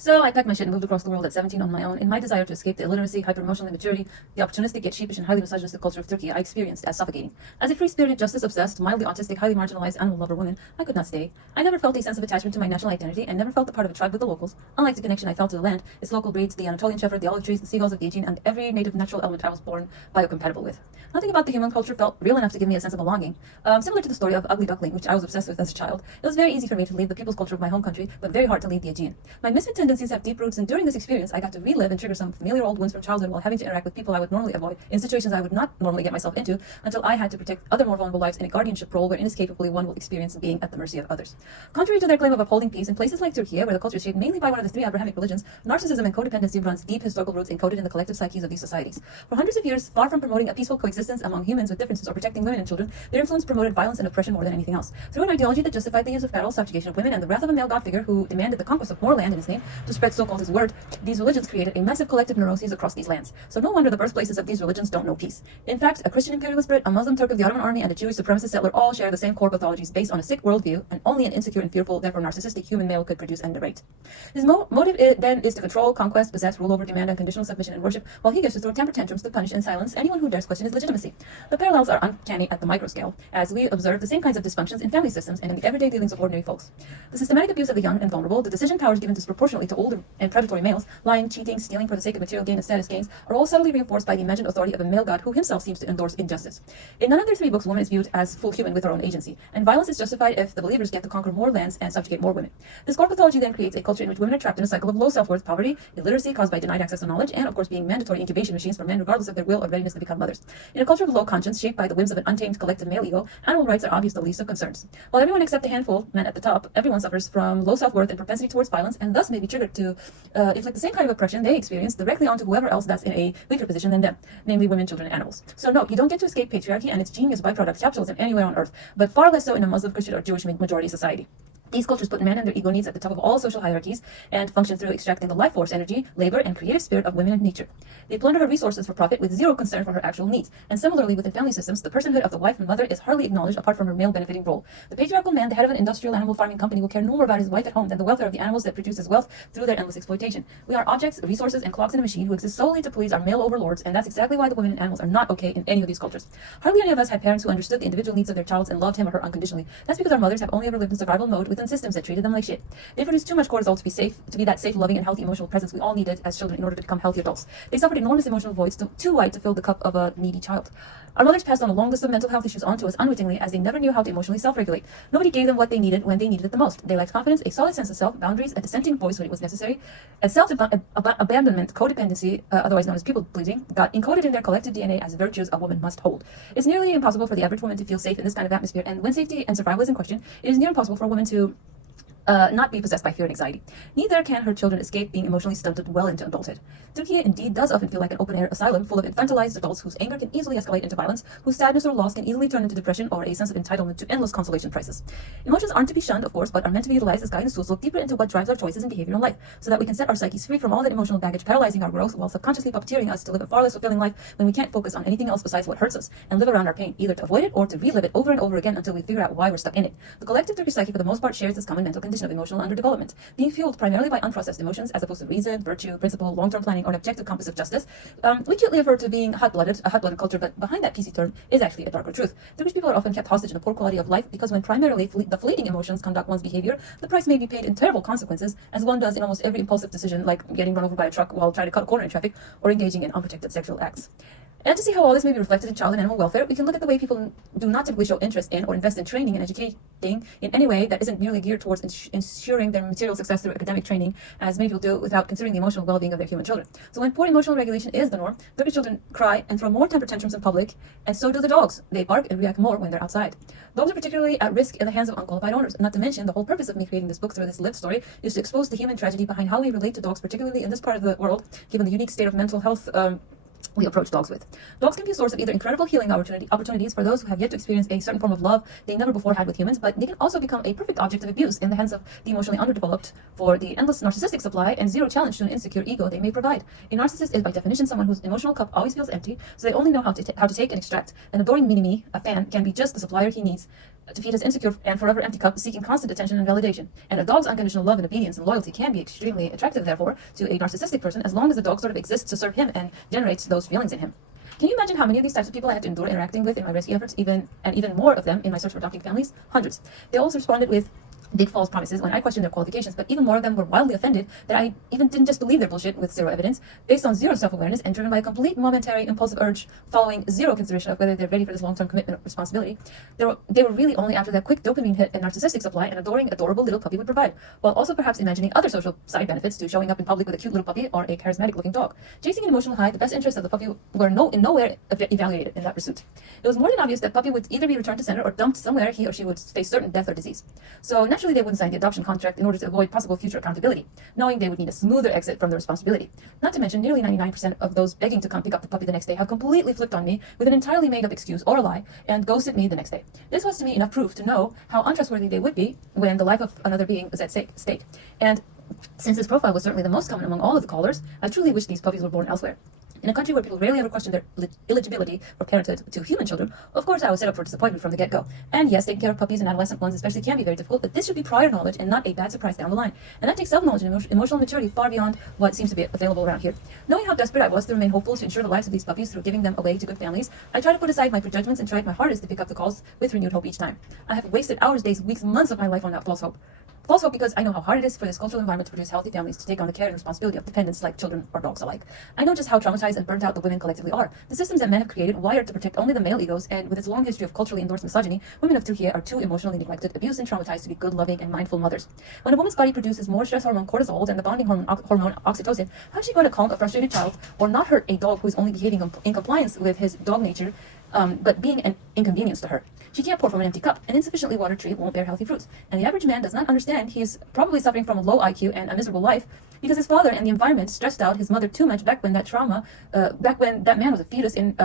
So I packed my shit and moved across the world at 17 on my own in my desire to escape the illiteracy, hyper-emotional immaturity, the opportunistic yet sheepish and highly misogynistic culture of Turkey I experienced as suffocating. As a free-spirited, justice-obsessed, mildly autistic, highly marginalized animal lover woman, I could not stay. I never felt a sense of attachment to my national identity and never felt a part of a tribe with the locals, unlike the connection I felt to the land, its local breeds, the Anatolian shepherd, the olive trees, the seagulls of the Aegean, and every native natural element I was born biocompatible with. Nothing about the human culture felt real enough to give me a sense of belonging. Similar to the story of Ugly Duckling, which I was obsessed with as a child, it was very easy for me to leave the people's culture of my home country, but very hard to leave the Aegean. My misfit tendencies have deep roots, and during this experience, I got to relive and trigger some familiar old wounds from childhood while having to interact with people I would normally avoid in situations I would not normally get myself into until I had to protect other more vulnerable lives in a guardianship role where inescapably one will experience being at the mercy of others. Contrary to their claim of upholding peace, in places like Türkiye, where the culture is shaped mainly by one of the three Abrahamic religions, narcissism and codependency runs deep historical roots encoded in the collective psyches of these societies. For hundreds of years, far from promoting a peaceful coexistence among humans with differences or protecting women and children, their influence promoted violence and oppression more than anything else. Through an ideology that justified the use of battle, subjugation of women, and the wrath of a male god figure who demanded the conquest of more land in his name to spread so-called his word, these religions created a massive collective neuroses across these lands. So no wonder the birthplaces of these religions don't know peace. In fact, a Christian imperialist Brit, a Muslim Turk of the Ottoman army, and a Jewish supremacist settler all share the same core pathologies based on a sick worldview, and only an insecure and fearful, therefore narcissistic human male could produce and narrate. His motive then is to control, conquest, possess, rule over, demand unconditional submission and worship, while he gets to throw temper tantrums to punish and silence anyone who dares question his legitimacy. The parallels are uncanny at the micro scale, as we observe the same kinds of dysfunctions in family systems and in the everyday dealings of ordinary folks. The systematic abuse of the young and vulnerable, the decision powers given disproportionately to older and predatory males, lying, cheating, stealing for the sake of material gain and status gains, are all subtly reinforced by the imagined authority of a male god who himself seems to endorse injustice. In none of their three books, woman is viewed as full human with her own agency, and violence is justified if the believers get to conquer more lands and subjugate more women. This core pathology then creates a culture in which women are trapped in a cycle of low self-worth, poverty, illiteracy caused by denied access to knowledge, and of course being mandatory incubation machines for men regardless of their will or readiness to become mothers. In a culture of low conscience shaped by the whims of an untamed collective male ego, animal rights are obviously the least of concerns. While everyone except a handful, men at the top, everyone suffers from low self-worth and propensity towards violence, and thus may be triggered to inflict the same kind of oppression they experience directly onto whoever else that's in a weaker position than them, namely women, children, and animals. So no, you don't get to escape patriarchy and its genius byproduct capitalism anywhere on earth, but far less so in a Muslim, Christian, or Jewish majority society. These cultures put men and their ego needs at the top of all social hierarchies and function through extracting the life force, energy, labor, and creative spirit of women and nature. They plunder her resources for profit with zero concern for her actual needs. And similarly, within family systems, the personhood of the wife and mother is hardly acknowledged apart from her male benefiting role. The patriarchal man, the head of an industrial animal farming company, will care no more about his wife at home than the welfare of the animals that produce his wealth through their endless exploitation. We are objects, resources, and clogs in a machine who exist solely to please our male overlords, and that's exactly why the women and animals are not okay in any of these cultures. Hardly any of us had parents who understood the individual needs of their child and loved him or her unconditionally. That's because our mothers have only ever lived in survival mode within systems that treated them like shit. They produced too much cortisol to be safe, to be that safe, loving, and healthy emotional presence we all needed as children in order to become healthy adults. They suffered enormous emotional voids too wide to fill the cup of a needy child. Our mothers passed on a long list of mental health issues onto us unwittingly, as they never knew how to emotionally self-regulate. Nobody gave them what they needed when they needed it the most. They lacked confidence, a solid sense of self, boundaries, a dissenting voice when it was necessary, and self-abandonment, codependency, otherwise known as people-pleasing, got encoded in their collective DNA as virtues a woman must hold. It's nearly impossible for the average woman to feel safe in this kind of atmosphere, and when safety and survival is in question, it is near impossible for a woman to not be possessed by fear and anxiety. Neither can her children escape being emotionally stunted well into adulthood. Türkiye indeed does often feel like an open-air asylum full of infantilized adults whose anger can easily escalate into violence, whose sadness or loss can easily turn into depression or a sense of entitlement to endless consolation prices. Emotions aren't to be shunned, of course, but are meant to be utilized as guidance tools to look deeper into what drives our choices and behavior in life, so that we can set our psyches free from all that emotional baggage paralyzing our growth while subconsciously puppeteering us to live a far less fulfilling life when we can't focus on anything else besides what hurts us and live around our pain, either to avoid it or to relive it over and over again until we figure out why we're stuck in it. The collective Turkish psyche for the most part shares this common mental condition of emotional underdevelopment, being fueled primarily by unprocessed emotions as opposed to reason, virtue, principle, long-term planning, or an objective compass of justice. We cutely refer to being a hot-blooded culture, but behind that PC term is actually a darker truth. Turkish people are often kept hostage in a poor quality of life because when primarily the fleeting emotions conduct one's behavior, the price may be paid in terrible consequences, as one does in almost every impulsive decision, like getting run over by a truck while trying to cut a corner in traffic, or engaging in unprotected sexual acts. And to see how all this may be reflected in child and animal welfare, we can look at the way people do not typically show interest in or invest in training and educating in any way that isn't merely geared towards ensuring their material success through academic training, as many people do without considering the emotional well-being of their human children. So when poor emotional regulation is the norm, Turkish children cry and throw more temper tantrums in public, and so do the dogs. They bark and react more when they're outside. Dogs are particularly at risk in the hands of unqualified owners. Not to mention, the whole purpose of me creating this book through this lived story is to expose the human tragedy behind how we relate to dogs, particularly in this part of the world, given the unique state of mental health we approach dogs with. Dogs can be a source of either incredible healing opportunities for those who have yet to experience a certain form of love they never before had with humans, but they can also become a perfect object of abuse in the hands of the emotionally underdeveloped for the endless narcissistic supply and zero challenge to an insecure ego they may provide. A narcissist is by definition someone whose emotional cup always feels empty, so they only know how to take and extract. An adoring mini-me, a fan, can be just the supplier he needs to feed his insecure and forever empty cup, seeking constant attention and validation. And a dog's unconditional love and obedience and loyalty can be extremely attractive, therefore, to a narcissistic person, as long as the dog sort of exists to serve him and generates those feelings in him. Can you imagine how many of these types of people I had to endure interacting with in my rescue efforts, even more of them in my search for adopting families? Hundreds. They also responded with big false promises when I questioned their qualifications, but even more of them were wildly offended that I even didn't just believe their bullshit with zero evidence, based on zero self-awareness and driven by a complete momentary impulsive urge following zero consideration of whether they're ready for this long-term commitment or responsibility. They were really only after that quick dopamine hit and narcissistic supply an adoring, adorable little puppy would provide, while also perhaps imagining other social side benefits to showing up in public with a cute little puppy or a charismatic-looking dog. Chasing an emotional high, the best interests of the puppy were in nowhere evaluated in that pursuit. It was more than obvious that puppy would either be returned to sender or dumped somewhere he or she would face certain death or disease. So naturally they wouldn't sign the adoption contract in order to avoid possible future accountability, knowing they would need a smoother exit from the responsibility. Not to mention, nearly 99% of those begging to come pick up the puppy the next day have completely flipped on me with an entirely made-up excuse or a lie and ghosted me the next day. This was to me enough proof to know how untrustworthy they would be when the life of another being is at stake. And since this profile was certainly the most common among all of the callers, I truly wish these puppies were born elsewhere. In a country where people rarely ever question their eligibility for parenthood to human children, of course I was set up for disappointment from the get-go. And yes, taking care of puppies and adolescent ones especially can be very difficult, but this should be prior knowledge and not a bad surprise down the line. And that takes self-knowledge and emotional maturity far beyond what seems to be available around here. Knowing how desperate I was to remain hopeful to ensure the lives of these puppies through giving them away to good families, I tried to put aside my prejudgments and tried my hardest to pick up the calls with renewed hope each time. I have wasted hours, days, weeks, months of my life on that false hope. False hope because I know how hard it is for this cultural environment to produce healthy families to take on the care and responsibility of dependents like children or dogs alike. I know just how traumatized and burnt out the women collectively are. The systems that men have created, wired to protect only the male egos, and with its long history of culturally endorsed misogyny, women of Türkiye are too emotionally neglected, abused, and traumatized to be good, loving, and mindful mothers. When a woman's body produces more stress hormone cortisol than the bonding hormone oxytocin, how is she going to calm a frustrated child or not hurt a dog who is only behaving in compliance with his dog nature, but being an inconvenience to her? She can't pour from an empty cup. An insufficiently watered tree won't bear healthy fruits. And the average man does not understand he is probably suffering from a low IQ and a miserable life because his father and the environment stressed out his mother too much back when that man was a fetus in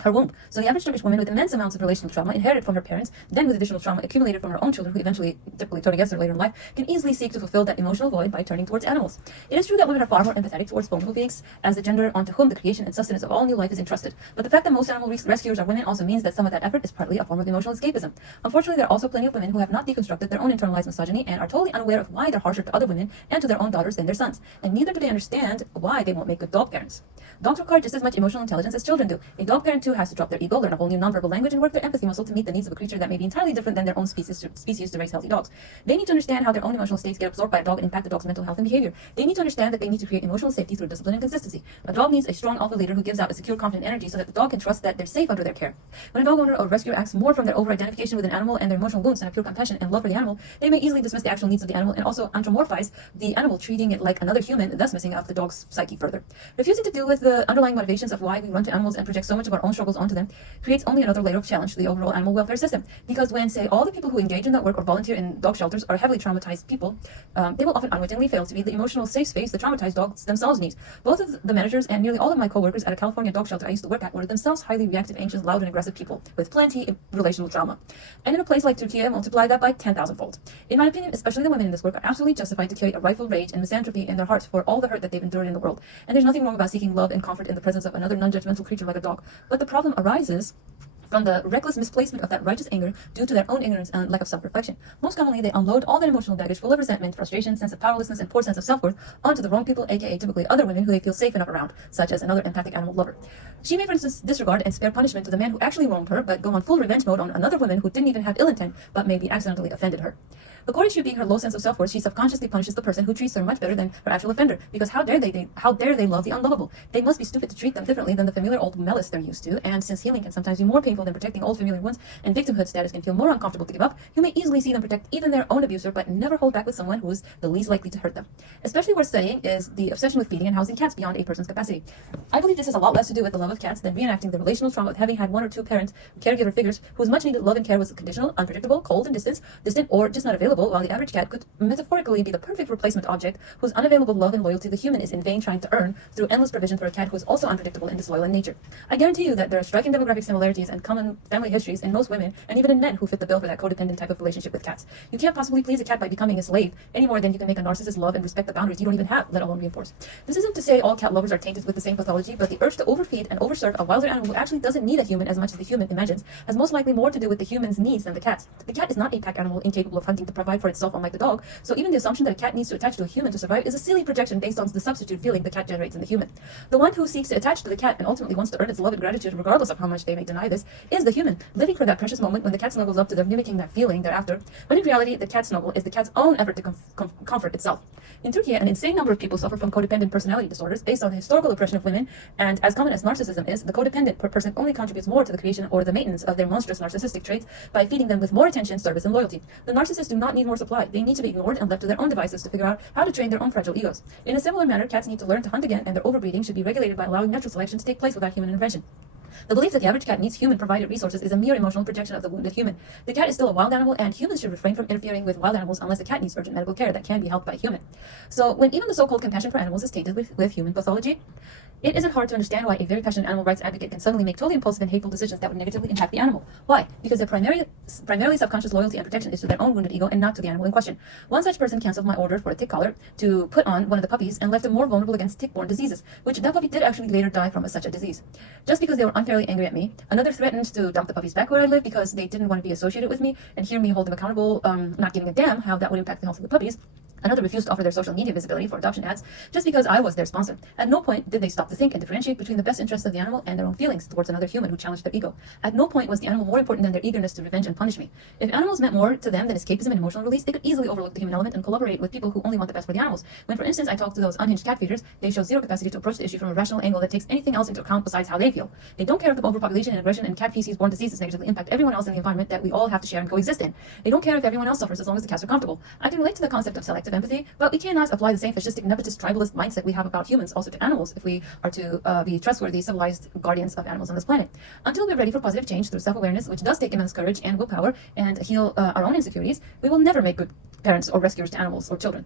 her womb. So the average Turkish woman with immense amounts of relational trauma inherited from her parents, then with additional trauma accumulated from her own children who eventually typically turn against her later in life, can easily seek to fulfill that emotional void by turning towards animals. It is true that women are far more empathetic towards vulnerable beings as the gender onto whom the creation and sustenance of all new life is entrusted. But the fact that most animal rescuers are women also means that some of that effort is partly a form of emotional escapism. Unfortunately, there are also plenty of women who have not deconstructed their own internalized misogyny and are totally unaware of why they're harsher to other women and to their own daughters than their sons. And neither do they understand why they won't make good dog parents. Dogs require just as much emotional intelligence as children do. A dog parent too has to drop their ego, learn a whole new nonverbal language, and work their empathy muscle to meet the needs of a creature that may be entirely different than their own species to raise healthy dogs. They need to understand how their own emotional states get absorbed by a dog and impact the dog's mental health and behavior. They need to understand that they need to create emotional safety through discipline and consistency. A dog needs a strong alpha leader who gives out a secure, confident energy so that the dog can trust that they're safe under their care. When a dog owner or rescuer acts more from their over-identification with an animal and their emotional wounds than a pure compassion and love for the animal, they may easily dismiss the actual needs of the animal and also anthropomorphize the animal, treating it like another human, thus missing out the dog's psyche further. Refusing to deal with the underlying motivations of why we run to animals and project so much of our own struggles onto them creates only another layer of challenge to the overall animal welfare system. Because when, say, all the people who engage in that work or volunteer in dog shelters are heavily traumatized people, they will often unwittingly fail to be the emotional safe space the traumatized dogs themselves need. Both of the managers and nearly all of my co-workers at a California dog shelter I used to work at were themselves highly reactive, anxious, loud, and aggressive people with plenty of relational trauma. And in a place like Türkiye, multiply that by 10,000-fold. In my opinion, especially the women in this work are absolutely justified to carry a rightful rage and misanthropy in their hearts for all the hurt that they've endured in the world. And there's nothing wrong about seeking love and comfort in the presence of another non-judgmental creature like a dog. But the problem arises from the reckless misplacement of that righteous anger due to their own ignorance and lack of self-reflection. Most commonly, they unload all their emotional baggage full of resentment, frustration, sense of powerlessness, and poor sense of self-worth onto the wrong people, aka typically other women who they feel safe enough around, such as another empathic animal lover. She may, for instance, disregard and spare punishment to the man who actually wronged her, but go on full revenge mode on another woman who didn't even have ill intent, but maybe accidentally offended her. According to being her low sense of self-worth, she subconsciously punishes the person who treats her much better than her actual offender. Because how dare they love the unlovable? They must be stupid to treat them differently than the familiar old malice they're used to. And since healing can sometimes be more painful than protecting old familiar wounds, and victimhood status can feel more uncomfortable to give up, you may easily see them protect even their own abuser, but never hold back with someone who is the least likely to hurt them. Especially worth studying is the obsession with feeding and housing cats beyond a person's capacity. I believe this has a lot less to do with the love of cats than reenacting the relational trauma of having had one or two parents, caregiver figures, whose much needed love and care was conditional, unpredictable, cold, and distant, or just not available available, while the average cat could metaphorically be the perfect replacement object whose unavailable love and loyalty the human is in vain trying to earn through endless provision for a cat who is also unpredictable and disloyal in nature. I guarantee you that there are striking demographic similarities and common family histories in most women and even in men who fit the bill for that codependent type of relationship with cats. You can't possibly please a cat by becoming a slave any more than you can make a narcissist love and respect the boundaries you don't even have, let alone reinforce. This isn't to say all cat lovers are tainted with the same pathology, but the urge to overfeed and overserve a wilder animal who actually doesn't need a human as much as the human imagines has most likely more to do with the human's needs than the cat's. The cat is not a pack animal incapable of hunting to provide for itself, unlike the dog, so even the assumption that a cat needs to attach to a human to survive is a silly projection based on the substitute feeling the cat generates in the human. The one who seeks to attach to the cat and ultimately wants to earn its love and gratitude, regardless of how much they may deny this, is the human, living for that precious moment when the cat snuggles up to them, mimicking that feeling thereafter, when in reality the cat snuggle is the cat's own effort to comfort itself. In Türkiye, an insane number of people suffer from codependent personality disorders based on the historical oppression of women, and as common as narcissism is, the codependent person only contributes more to the creation or the maintenance of their monstrous narcissistic traits by feeding them with more attention, service, and loyalty. The narcissists do not need more supply. They need to be ignored and left to their own devices to figure out how to train their own fragile egos. In a similar manner, cats need to learn to hunt again, and their overbreeding should be regulated by allowing natural selection to take place without human intervention. The belief that the average cat needs human-provided resources is a mere emotional projection of the wounded human. The cat is still a wild animal, and humans should refrain from interfering with wild animals unless the cat needs urgent medical care that can be helped by a human. So when even the so-called compassion for animals is tainted with human pathology, it isn't hard to understand why a very passionate animal rights advocate can suddenly make totally impulsive and hateful decisions that would negatively impact the animal. Why? Because their primarily subconscious loyalty and protection is to their own wounded ego and not to the animal in question. One such person canceled my order for a tick collar to put on one of the puppies and left him more vulnerable against tick-borne diseases, which that puppy did actually later die from such a disease. Just because they were unfairly angry at me, another threatened to dump the puppies back where I live because they didn't want to be associated with me and hear me hold them accountable, not giving a damn how that would impact the health of the puppies. Another refused to offer their social media visibility for adoption ads just because I was their sponsor. At no point did they stop to think and differentiate between the best interests of the animal and their own feelings towards another human who challenged their ego. At no point was the animal more important than their eagerness to revenge and punish me. If animals meant more to them than escapism and emotional release, they could easily overlook the human element and collaborate with people who only want the best for the animals. When, for instance, I talk to those unhinged cat feeders, they show zero capacity to approach the issue from a rational angle that takes anything else into account besides how they feel. They don't care if the overpopulation and aggression and cat feces-borne diseases negatively impact everyone else in the environment that we all have to share and coexist in. They don't care if everyone else suffers as long as the cats are comfortable. I can relate to the concept of selective empathy, but we cannot apply the same fascistic, nepotist, tribalist mindset we have about humans also to animals if we are to be trustworthy, civilized guardians of animals on this planet. Until we're ready for positive change through self-awareness, which does take immense courage and willpower, and heal our own insecurities, we will never make good parents or rescuers to animals or children.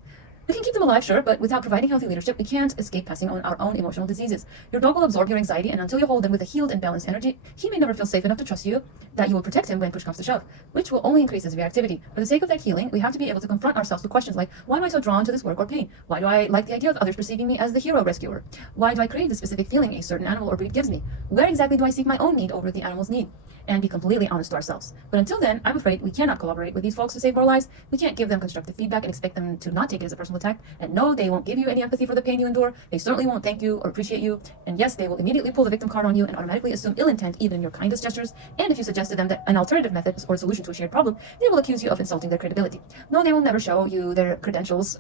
We can keep them alive, sure, but without providing healthy leadership, we can't escape passing on our own emotional diseases. Your dog will absorb your anxiety, and until you hold him with a healed and balanced energy, he may never feel safe enough to trust you that you will protect him when push comes to shove, which will only increase his reactivity. For the sake of that healing, we have to be able to confront ourselves with questions like, why am I so drawn to this work or pain? Why do I like the idea of others perceiving me as the hero rescuer? Why do I crave the specific feeling a certain animal or breed gives me? Where exactly do I seek my own need over the animal's need? And be completely honest to ourselves. But until then, I'm afraid we cannot collaborate with these folks to save more lives. We can't give them constructive feedback and expect them to not take it as a personal attack. And no, they won't give you any empathy for the pain you endure. They certainly won't thank you or appreciate you. And yes, they will immediately pull the victim card on you and automatically assume ill intent even in your kindest gestures. And if you suggest to them that an alternative method or solution to a shared problem, they will accuse you of insulting their credibility. No, they will never show you their credentials,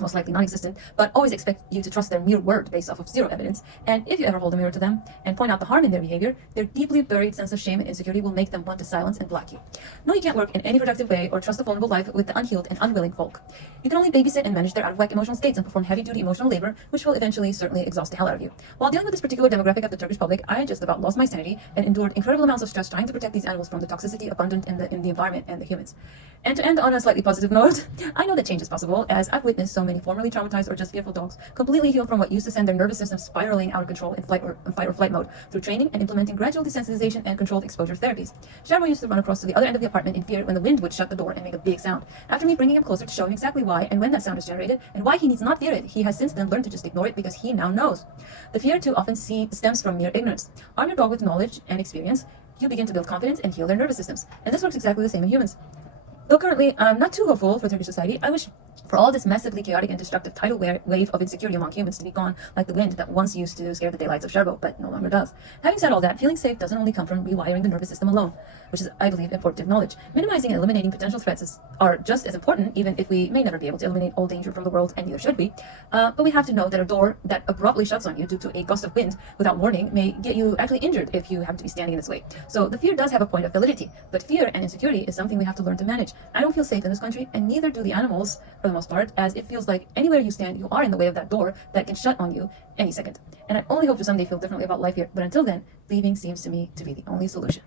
most likely non-existent, but always expect you to trust their mere word based off of zero evidence. And if you ever hold a mirror to them and point out the harm in their behavior, their deeply buried sense of shame and insecurity will make them want to silence and block you. No, you can't work in any productive way or trust a vulnerable life with the unhealed and unwilling folk. You can only babysit and manage their out-of-whack emotional states and perform heavy-duty emotional labor, which will eventually certainly exhaust the hell out of you. While dealing with this particular demographic of the Turkish public, I just about lost my sanity and endured incredible amounts of stress trying to protect these animals from the toxicity abundant in the environment and the humans. And to end on a slightly positive note, I know that change is possible, as I've witnessed so many formerly traumatized or just fearful dogs completely heal from what used to send their nervous system spiraling out of control in fight or flight mode through training and implementing gradual desensitization and controlled exposure therapies. Sharmo used to run across to the other end of the apartment in fear when the wind would shut the door and make a big sound. After me bringing him closer to show him exactly why and when that sound is generated and why he needs not fear it, he has since then learned to just ignore it because he now knows. The fear too often stems from mere ignorance. Arm your dog with knowledge and experience, you begin to build confidence and heal their nervous systems. And this works exactly the same in humans. Though currently I'm not too hopeful for Turkish society, I wish for all this massively chaotic and destructive tidal wave of insecurity among humans to be gone like the wind that once used to scare the daylights of Sherbo, but no longer does. Having said all that, feeling safe doesn't only come from rewiring the nervous system alone, which is, I believe, important to acknowledge. Minimizing and eliminating potential threats are just as important, even if we may never be able to eliminate all danger from the world, and neither should we. But we have to know that a door that abruptly shuts on you due to a gust of wind without warning may get you actually injured if you happen to be standing in its way. So the fear does have a point of validity, but fear and insecurity is something we have to learn to manage. I don't feel safe in this country, and neither do the animals, for the most part, as it feels like anywhere you stand, you are in the way of that door that can shut on you any second. And I only hope to someday feel differently about life here, but until then, leaving seems to me to be the only solution.